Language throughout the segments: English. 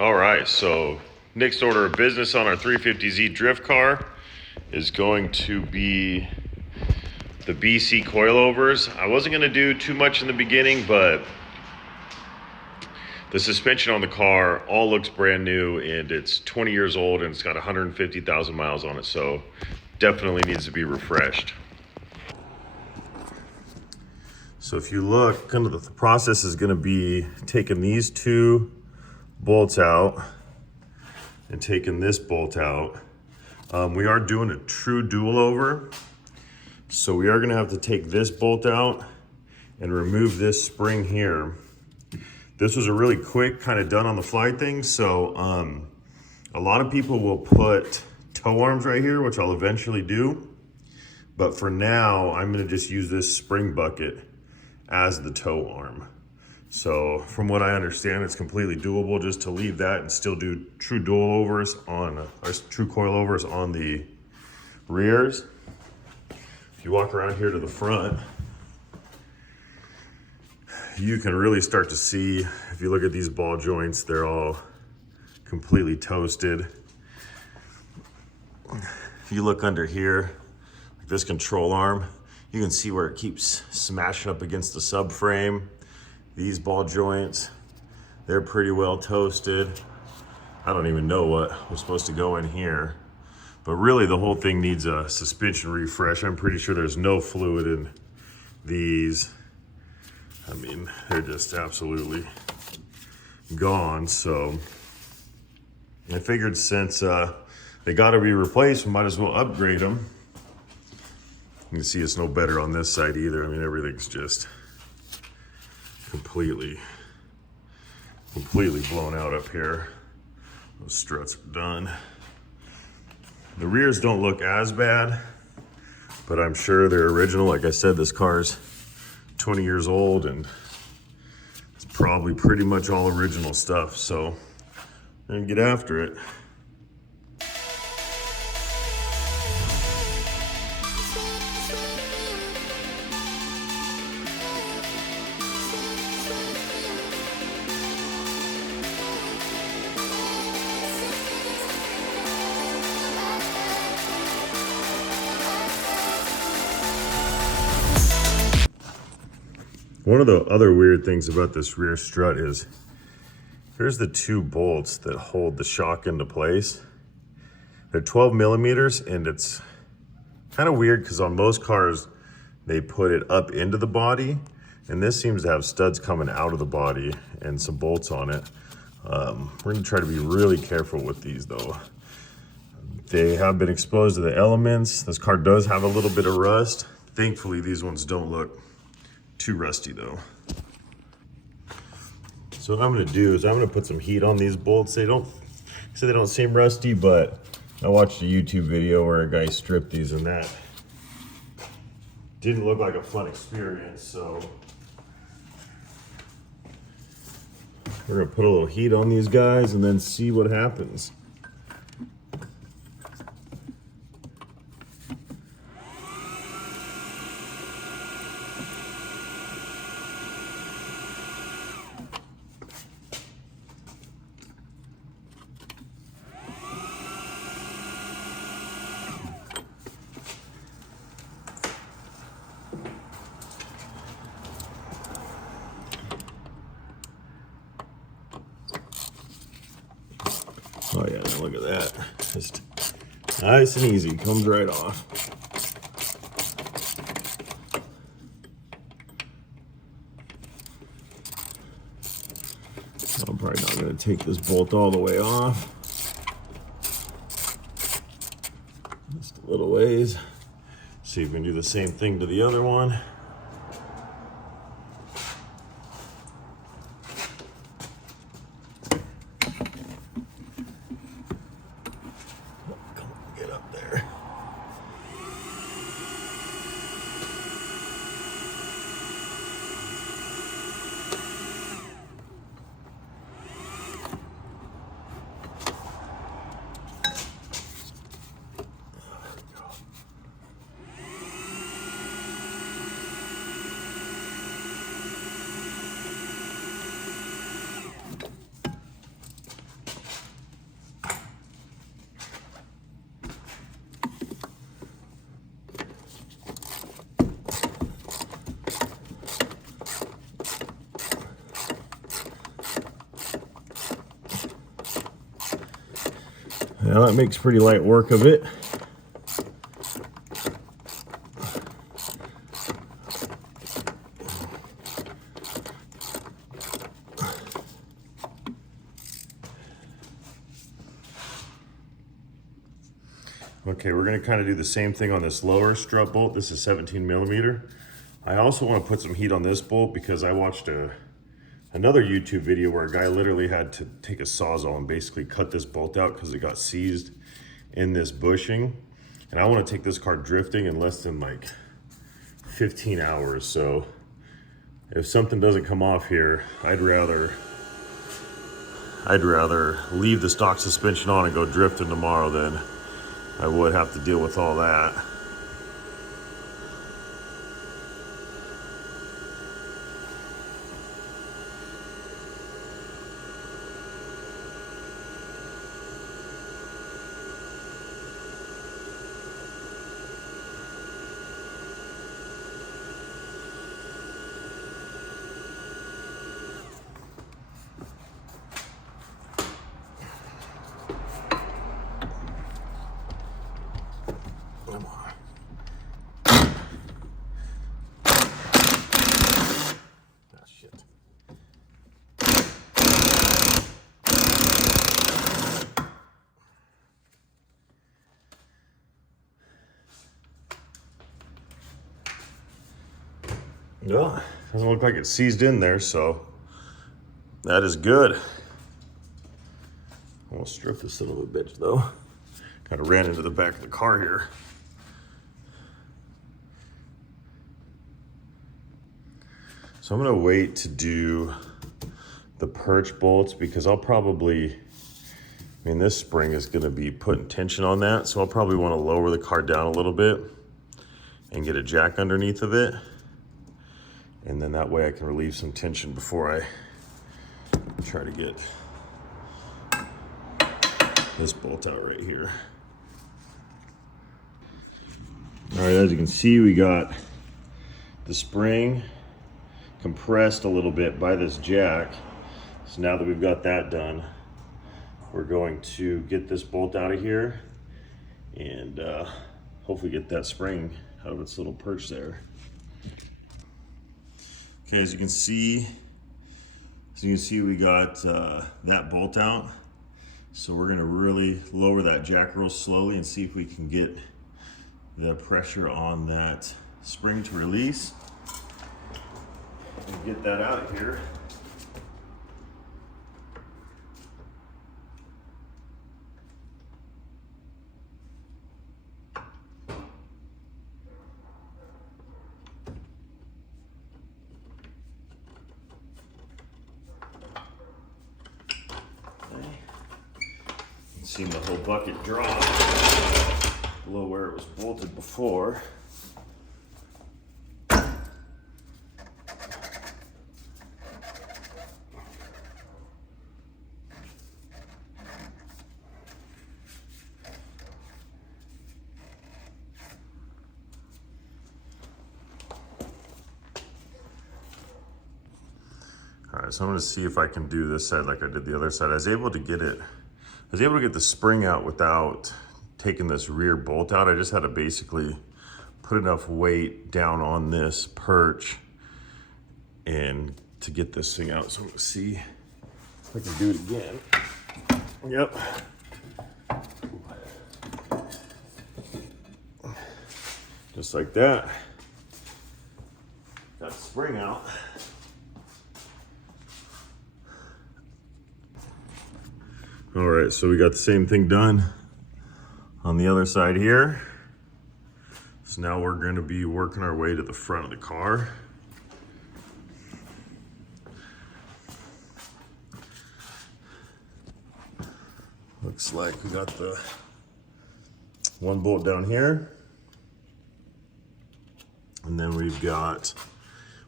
All right, so next order of business on our 350Z drift car is going to be the BC coilovers. I wasn't going to do too much in the beginning, but the suspension on the car all looks brand new, and it's 20 years old and it's got 150,000 miles on it, so definitely needs to be refreshed. So if you look, kind of the process is going to be taking these two bolts out and taking this bolt out. We are doing a true dual over, so we are going to have to take this bolt out and remove this spring here. This was a really quick kind of done on the fly thing, so a lot of people will put toe arms right here, which I'll eventually do, but for now I'm going to just use this spring bucket as the toe arm. So from what I understand, it's completely doable just to leave that and still do true dual overs on, or true coilovers on the rears. If you walk around here to the front, you can really start to see, if you look at these ball joints, they're all completely toasted. If you look under here, like this control arm, you can see where it keeps smashing up against the subframe. These ball joints, they're pretty well toasted. I don't even know what was supposed to go in here, but really the whole thing needs a suspension refresh. I'm pretty sure there's no fluid in these. I mean, they're just absolutely gone. So I figured since they got to be replaced, we might as well upgrade them. You can see it's no better on this side either. I mean, everything's just completely blown out up here. Those struts are done. The rears don't look as bad, but I'm sure they're original. Like I said, this car's 20 years old and it's probably pretty much all original stuff. So I'm gonna get after it. One of the other weird things about this rear strut is here's the two bolts that hold the shock into place. They're 12 millimeters, and it's kind of weird because on most cars they put it up into the body, and this seems to have studs coming out of the body and some bolts on it. We're gonna try to be really careful with these though. They have been exposed to the elements. This car does have a little bit of rust. Thankfully these ones don't look too rusty though. So what I'm gonna do is I'm gonna put some heat on these bolts. They don't seem rusty, but I watched a YouTube video where a guy stripped these and that didn't look like a fun experience. So we're gonna put a little heat on these guys and then see what happens. Oh yeah, look at that. Just nice and easy, comes right off. I'm probably not gonna take this bolt all the way off. Just a little ways. See if we can do the same thing to the other one. Now that makes pretty light work of it. Okay, we're gonna kind of do the same thing on this lower strut bolt. This is 17 millimeter. I also want to put some heat on this bolt because I watched another YouTube video where a guy literally had to take a Sawzall and basically cut this bolt out because it got seized in this bushing. And I want to take this car drifting in less than like 15 hours. So if something doesn't come off here, I'd rather leave the stock suspension on and go drifting tomorrow than I would have to deal with all that. Come on. Ah, shit. Well, doesn't look like it's seized in there, so that is good. Almost stripped this son of a bitch though. Kind of ran into the back of the car here. So I'm gonna wait to do the perch bolts because I'll probably, this spring is gonna be putting tension on that. So I'll probably wanna lower the car down a little bit and get a jack underneath of it. And then that way I can relieve some tension before I try to get this bolt out right here. All right, as you can see, we got the spring compressed a little bit by this jack. So now that we've got that done, we're going to get this bolt out of here and hopefully get that spring out of its little perch there. Okay, as you can see, we got that bolt out. So we're gonna really lower that jack real slowly and see if we can get the pressure on that spring to release and get that out of here. Seen the whole bucket drop below where it was bolted before. All right, so I'm gonna see if I can do this side like I did the other side. I was able to get the spring out without taking this rear bolt out. I just had to basically put enough weight down on this perch and to get this thing out. So I'm gonna see if I can do it again. Yep. Just like that. Got the spring out. All right, so we got the same thing done on the other side here. So now we're going to be working our way to the front of the car. Looks like we got the one bolt down here. And then we've got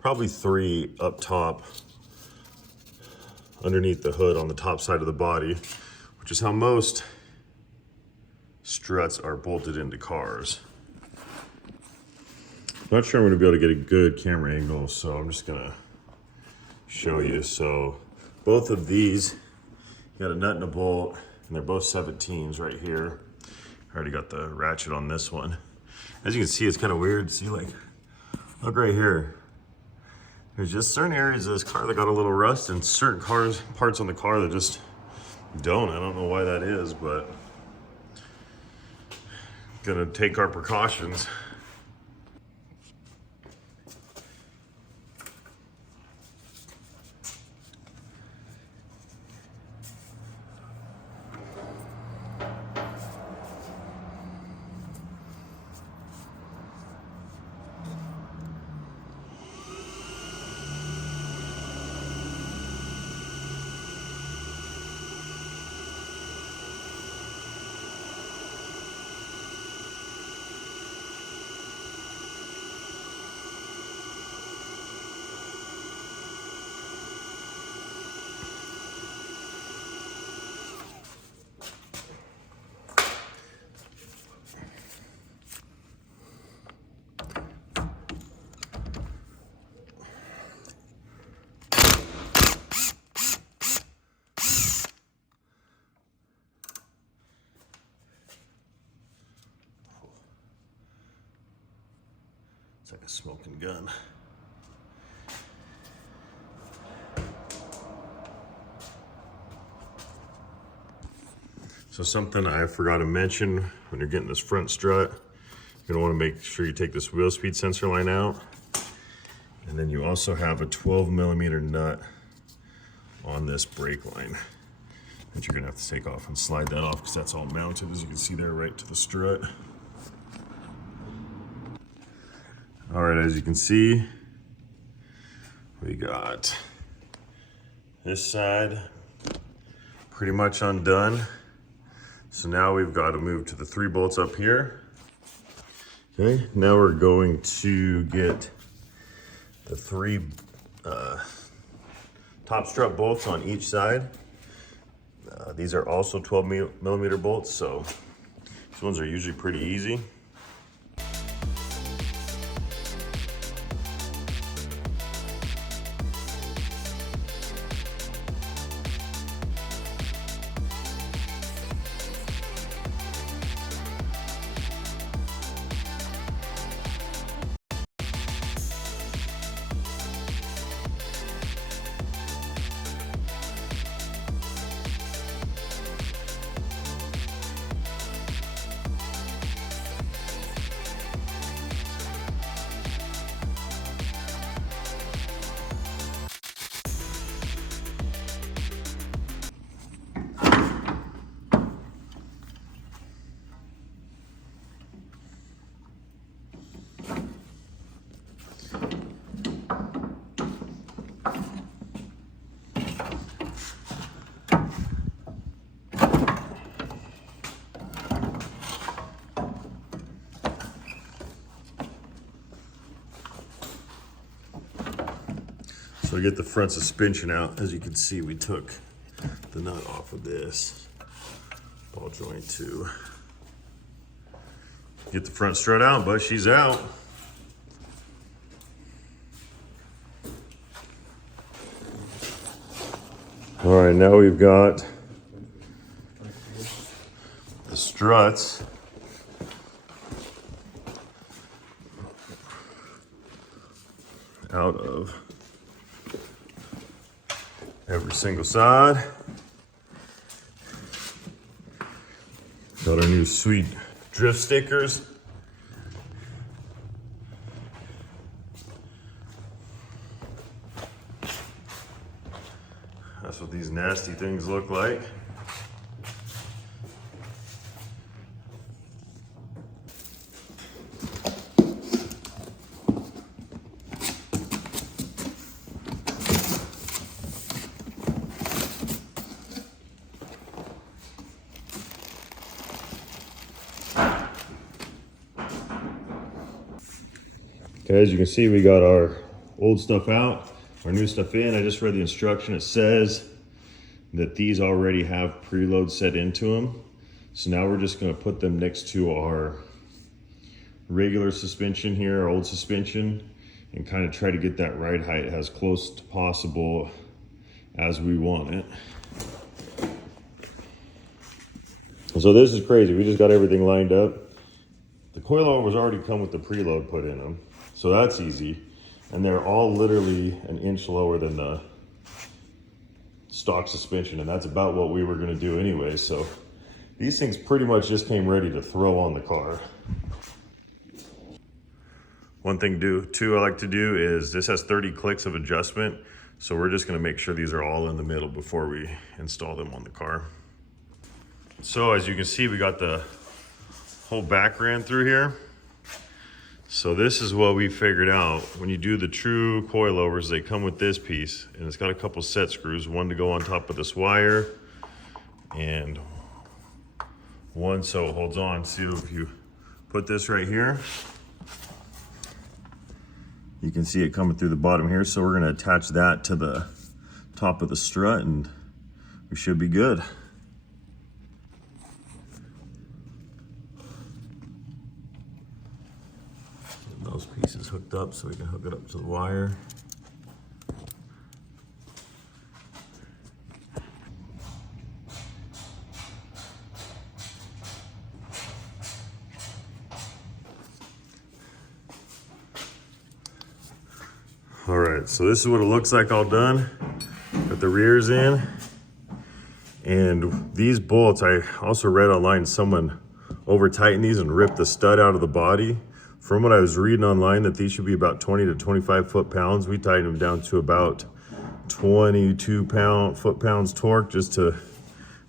probably 3 up top underneath the hood on the top side of the body, which is how most struts are bolted into cars. I'm not sure I'm gonna be able to get a good camera angle, so I'm just gonna show you. So both of these, you got a nut and a bolt, and they're both 17s right here. I already got the ratchet on this one. As you can see, it's kind of weird. See, like, look right here. There's just certain areas of this car that got a little rust, and certain parts on the car that just don't. I don't know why that is, but gonna take our precautions. It's like a smoking gun. So something I forgot to mention when you're getting this front strut, you're gonna wanna make sure you take this wheel speed sensor line out. And then you also have a 12mm nut on this brake line that you're gonna have to take off and slide that off because that's all mounted, as you can see there, right to the strut. All right, as you can see, we got this side pretty much undone. So now we've got to move to the 3 bolts up here. Okay, now we're going to get the 3 top strut bolts on each side. These are also 12mm bolts, so these ones are usually pretty easy. So to get the front suspension out, as you can see, we took the nut off of this ball joint to get the front strut out, but she's out. All right, now we've got the struts out of every single side. Got our new sweet drift stickers. That's what these nasty things look like. Okay, as you can see, we got our old stuff out, our new stuff in. I just read the instruction. It says that these already have preload set into them. So now we're just gonna put them next to our regular suspension here, our old suspension, and kind of try to get that ride height as close to possible as we want it. So this is crazy. We just got everything lined up. The coilovers already come with the preload put in them, so that's easy. And they're all literally an inch lower than the stock suspension, and that's about what we were gonna do anyway. So these things pretty much just came ready to throw on the car. One thing too I like to do is, this has 30 clicks of adjustment. So we're just gonna make sure these are all in the middle before we install them on the car. So as you can see, we got the whole back ran through here. So this is what we figured out. When you do the true coilovers, they come with this piece, and it's got a couple set screws, one to go on top of this wire and one so it holds on. See, if you put this right here, you can see it coming through the bottom here. So we're gonna attach that to the top of the strut and we should be good. Get those pieces hooked up so we can hook it up to the wire. All right, so this is what it looks like all done. Got the rears in. And these bolts, I also read online someone over tightened these and ripped the stud out of the body. From what I was reading online, that these should be about 20 to 25 foot-pounds. We tightened them down to about 22 foot-pounds torque just to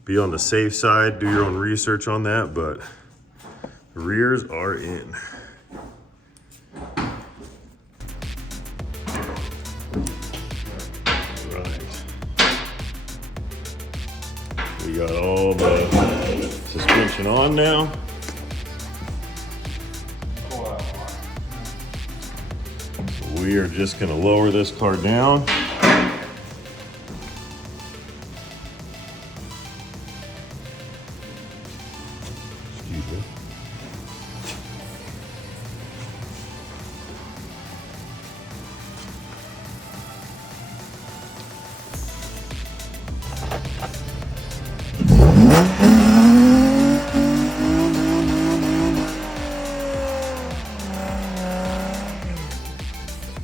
be on the safe side. Do your own research on that, but the rears are in. We got all the suspension on now. We are just gonna lower this car down.